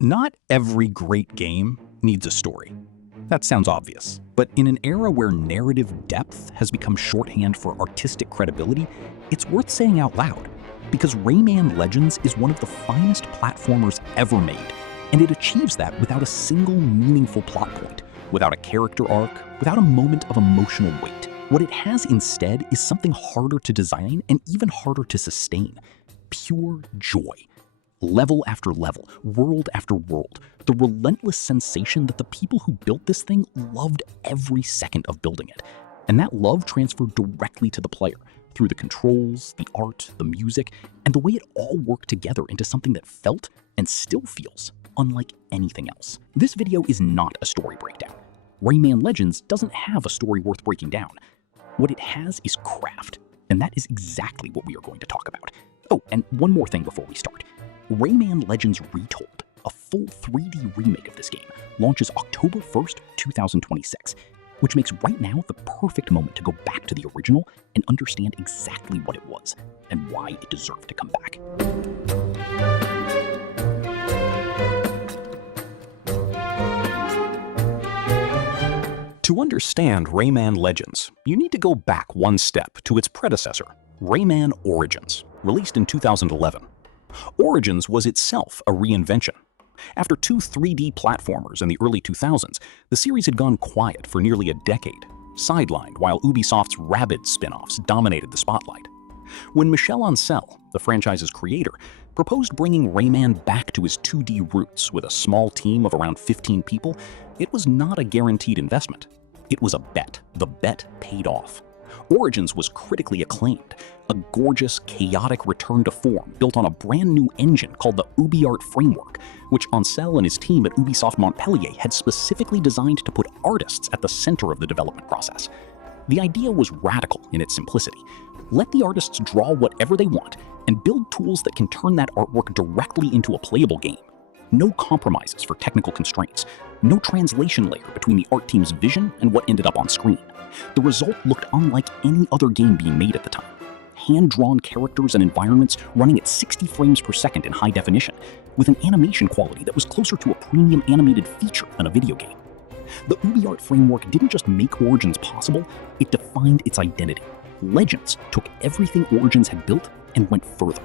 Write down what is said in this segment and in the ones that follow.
Not every great game needs a story. That sounds obvious, but in an era where narrative depth has become shorthand for artistic credibility, it's worth saying out loud. Because Rayman Legends is one of the finest platformers ever made, and it achieves that without a single meaningful plot point, without a character arc, without a moment of emotional weight. What it has instead is something harder to design and even harder to sustain: pure joy. Level after level, world after world, the relentless sensation that the people who built this thing loved every second of building it. And that love transferred directly to the player, through the controls, the art, the music, and the way it all worked together into something that felt, and still feels, unlike anything else. This video is not a story breakdown. Rayman Legends doesn't have a story worth breaking down. What it has is craft, and that is exactly what we are going to talk about. Oh, and one more thing before we start. Rayman Legends Retold, a full 3D remake of this game, launches October 1st, 2026, which makes right now the perfect moment to go back to the original and understand exactly what it was and why it deserved to come back. To understand Rayman Legends, you need to go back one step to its predecessor, Rayman Origins, released in 2011. Origins was itself a reinvention. After two 3D platformers in the early 2000s, the series had gone quiet for nearly a decade, sidelined while Ubisoft's Rabbids spin-offs dominated the spotlight. When Michel Ancel, the franchise's creator, proposed bringing Rayman back to his 2D roots with a small team of around 15 people, it was not a guaranteed investment. It was a bet. The bet paid off. Origins was critically acclaimed, a gorgeous, chaotic return to form built on a brand new engine called the UbiArt framework, which Ancel and his team at Ubisoft Montpellier had specifically designed to put artists at the center of the development process. The idea was radical in its simplicity. Let the artists draw whatever they want and build tools that can turn that artwork directly into a playable game. No compromises for technical constraints, no translation layer between the art team's vision and what ended up on screen. The result looked unlike any other game being made at the time. Hand-drawn characters and environments running at 60 frames per second in high definition, with an animation quality that was closer to a premium animated feature than a video game. The UbiArt framework didn't just make Origins possible, it defined its identity. Legends took everything Origins had built and went further.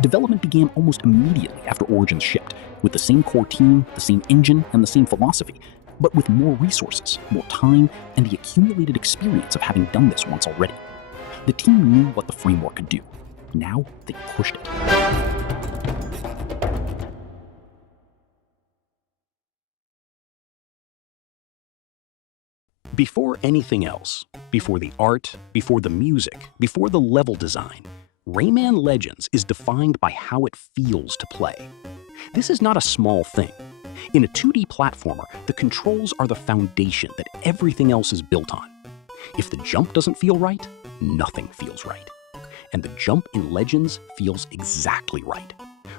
Development began almost immediately after Origins shipped, with the same core team, the same engine, and the same philosophy, but with more resources, more time, and the accumulated experience of having done this once already. The team knew what the framework could do. Now they pushed it. Before anything else, before the art, before the music, before the level design, Rayman Legends is defined by how it feels to play. This is not a small thing. In a 2D platformer, the controls are the foundation that everything else is built on. If the jump doesn't feel right, nothing feels right. And the jump in Legends feels exactly right.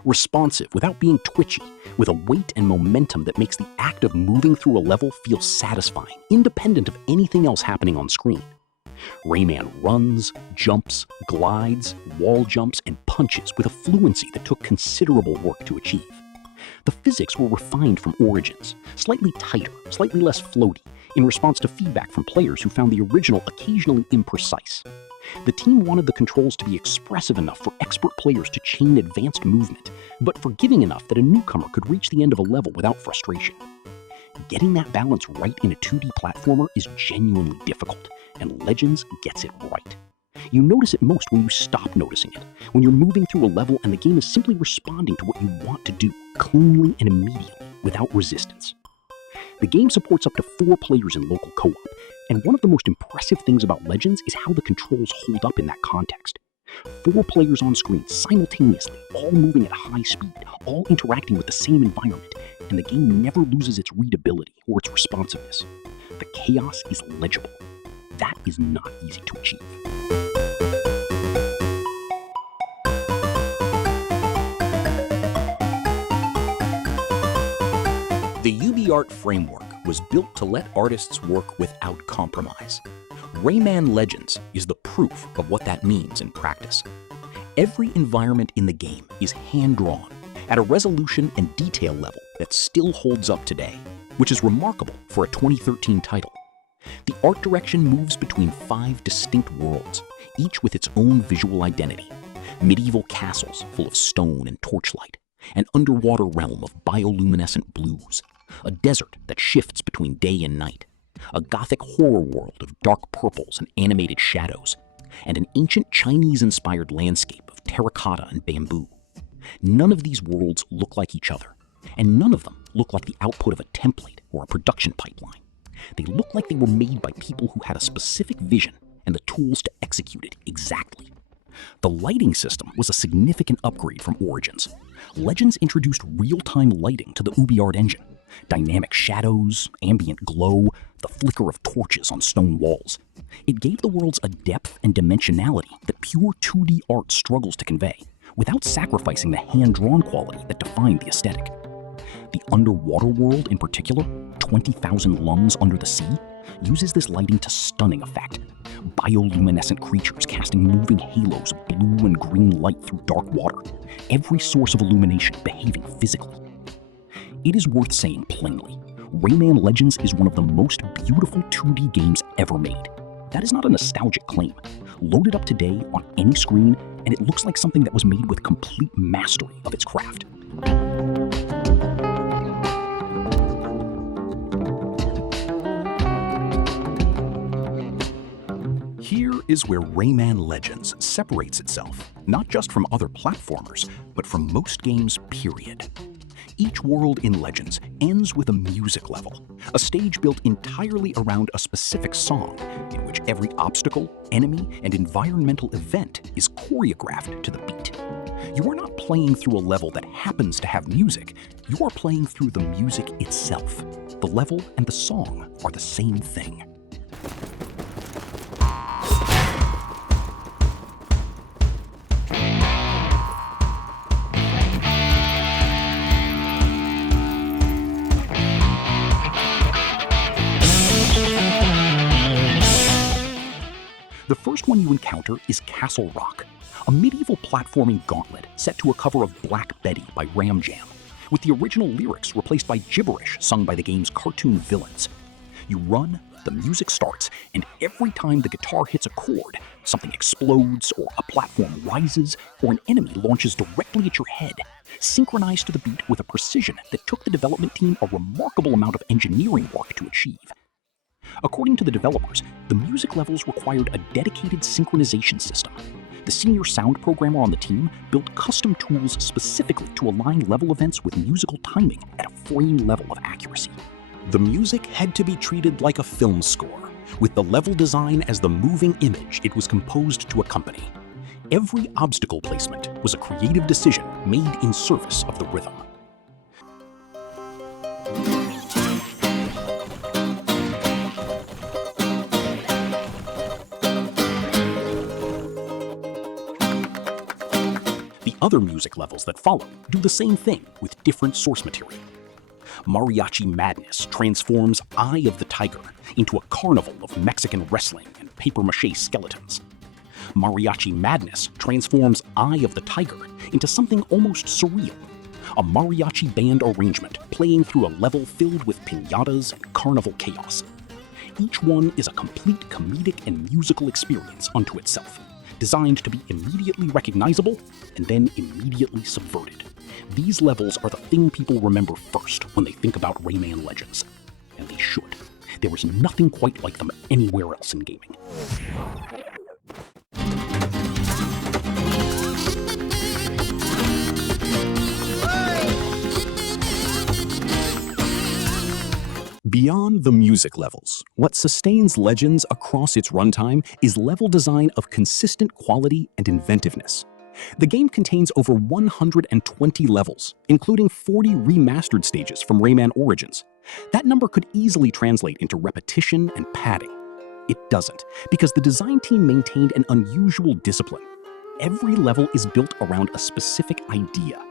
Responsive without being twitchy, with a weight and momentum that makes the act of moving through a level feel satisfying, independent of anything else happening on screen. Rayman runs, jumps, glides, wall jumps, and punches with a fluency that took considerable work to achieve. The physics were refined from Origins, slightly tighter, slightly less floaty, in response to feedback from players who found the original occasionally imprecise. The team wanted the controls to be expressive enough for expert players to chain advanced movement, but forgiving enough that a newcomer could reach the end of a level without frustration. Getting that balance right in a 2D platformer is genuinely difficult, and Legends gets it right. You notice it most when you stop noticing it, when you're moving through a level and the game is simply responding to what you want to do, cleanly and immediately, without resistance. The game supports up to 4 players in local co-op, and one of the most impressive things about Legends is how the controls hold up in that context. 4 players on screen simultaneously, all moving at high speed, all interacting with the same environment, and the game never loses its readability or its responsiveness. The chaos is legible. That is not easy to achieve. The UbiArt framework was built to let artists work without compromise. Rayman Legends is the proof of what that means in practice. Every environment in the game is hand-drawn, at a resolution and detail level that still holds up today, which is remarkable for a 2013 title. The art direction moves between 5 distinct worlds, each with its own visual identity. Medieval castles full of stone and torchlight, an underwater realm of bioluminescent blues, a desert that shifts between day and night, a gothic horror world of dark purples and animated shadows, and an ancient Chinese-inspired landscape of terracotta and bamboo. None of these worlds look like each other, and none of them look like the output of a template or a production pipeline. They look like they were made by people who had a specific vision and the tools to execute it exactly. The lighting system was a significant upgrade from Origins. Legends introduced real-time lighting to the UbiArt engine. Dynamic shadows, ambient glow, the flicker of torches on stone walls. It gave the worlds a depth and dimensionality that pure 2D art struggles to convey, without sacrificing the hand-drawn quality that defined the aesthetic. The underwater world in particular, 20,000 lungs under the sea, uses this lighting to stunning effect. Bioluminescent creatures casting moving halos of blue and green light through dark water, every source of illumination behaving physically. It is worth saying plainly, Rayman Legends is one of the most beautiful 2D games ever made. That is not a nostalgic claim. Load it up today on any screen, and it looks like something that was made with complete mastery of its craft. Here is where Rayman Legends separates itself, not just from other platformers, but from most games, period. Each world in Legends ends with a music level, a stage built entirely around a specific song, in which every obstacle, enemy, and environmental event is choreographed to the beat. You are not playing through a level that happens to have music, you are playing through the music itself. The level and the song are the same thing. The first one you encounter is Castle Rock, a medieval platforming gauntlet set to a cover of Black Betty by Ram Jam, with the original lyrics replaced by gibberish sung by the game's cartoon villains. You run, the music starts, and every time the guitar hits a chord, something explodes, or a platform rises, or an enemy launches directly at your head, synchronized to the beat with a precision that took the development team a remarkable amount of engineering work to achieve. According to the developers, the music levels required a dedicated synchronization system. The senior sound programmer on the team built custom tools specifically to align level events with musical timing at a frame level of accuracy. The music had to be treated like a film score, with the level design as the moving image it was composed to accompany. Every obstacle placement was a creative decision made in service of the rhythm. Other music levels that follow do the same thing with different source material. Mariachi Madness transforms Eye of the Tiger into a carnival of Mexican wrestling and papier-mâché skeletons. Mariachi Madness transforms Eye of the Tiger into something almost surreal, a mariachi band arrangement playing through a level filled with piñatas and carnival chaos. Each one is a complete comedic and musical experience unto itself, designed to be immediately recognizable and then immediately subverted. These levels are the thing people remember first when they think about Rayman Legends. And they should. There is nothing quite like them anywhere else in gaming. Beyond the music levels, what sustains Legends across its runtime is level design of consistent quality and inventiveness. The game contains over 120 levels, including 40 remastered stages from Rayman Origins. That number could easily translate into repetition and padding. It doesn't, because the design team maintained an unusual discipline. Every level is built around a specific idea.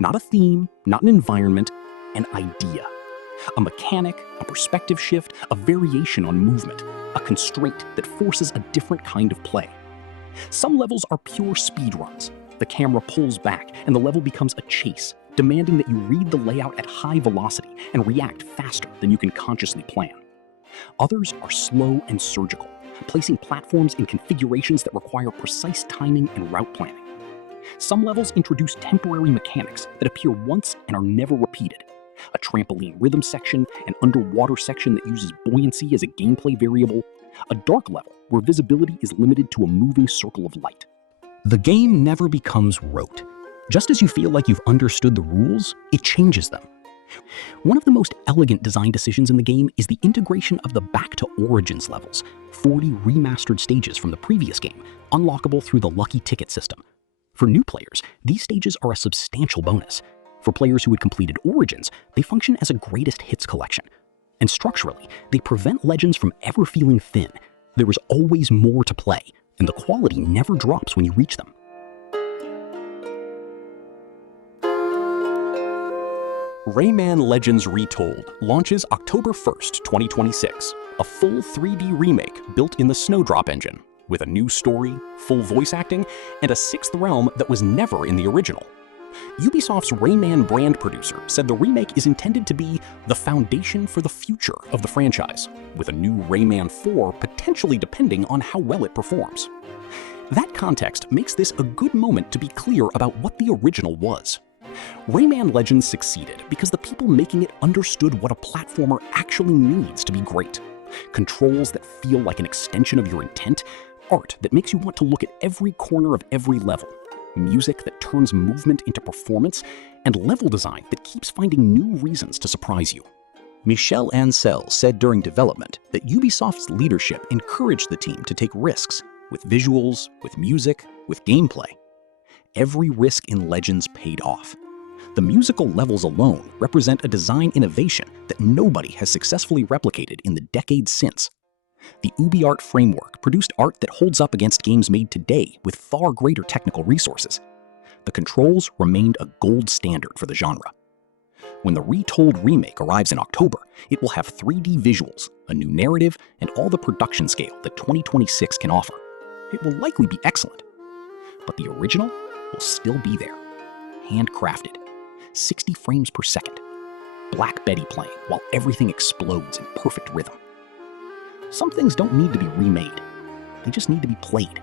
Not a theme, not an environment, an idea. A mechanic, a perspective shift, a variation on movement, a constraint that forces a different kind of play. Some levels are pure speed runs. The camera pulls back and the level becomes a chase, demanding that you read the layout at high velocity and react faster than you can consciously plan. Others are slow and surgical, placing platforms in configurations that require precise timing and route planning. Some levels introduce temporary mechanics that appear once and are never repeated. A trampoline rhythm section, an underwater section that uses buoyancy as a gameplay variable, a dark level where visibility is limited to a moving circle of light. The game never becomes rote. Just as you feel like you've understood the rules, it changes them. One of the most elegant design decisions in the game is the integration of the Back to Origins levels, 40 remastered stages from the previous game, unlockable through the Lucky Ticket system. For new players, these stages are a substantial bonus. For players who had completed Origins, they function as a greatest hits collection. And structurally, they prevent Legends from ever feeling thin. There is always more to play, and the quality never drops when you reach them. Rayman Legends Retold launches October 1st, 2026, a full 3D remake built in the Snowdrop engine, with a new story, full voice acting, and a sixth realm that was never in the original. Ubisoft's Rayman brand producer said the remake is intended to be the foundation for the future of the franchise, with a new Rayman 4 potentially depending on how well it performs. That context makes this a good moment to be clear about what the original was. Rayman Legends succeeded because the people making it understood what a platformer actually needs to be great. Controls that feel like an extension of your intent, art that makes you want to look at every corner of every level, music that turns movement into performance, and level design that keeps finding new reasons to surprise you. Michel Ancel said during development that Ubisoft's leadership encouraged the team to take risks with visuals, with music, with gameplay. Every risk in Legends paid off. The musical levels alone represent a design innovation that nobody has successfully replicated in the decades since. The UbiArt framework produced art that holds up against games made today with far greater technical resources. The controls remained a gold standard for the genre. When the Retold remake arrives in October, it will have 3D visuals, a new narrative, and all the production scale that 2026 can offer. It will likely be excellent. But the original will still be there, handcrafted, 60 frames per second, Black Betty playing while everything explodes in perfect rhythm. Some things don't need to be remade, they just need to be played.